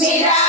mirada.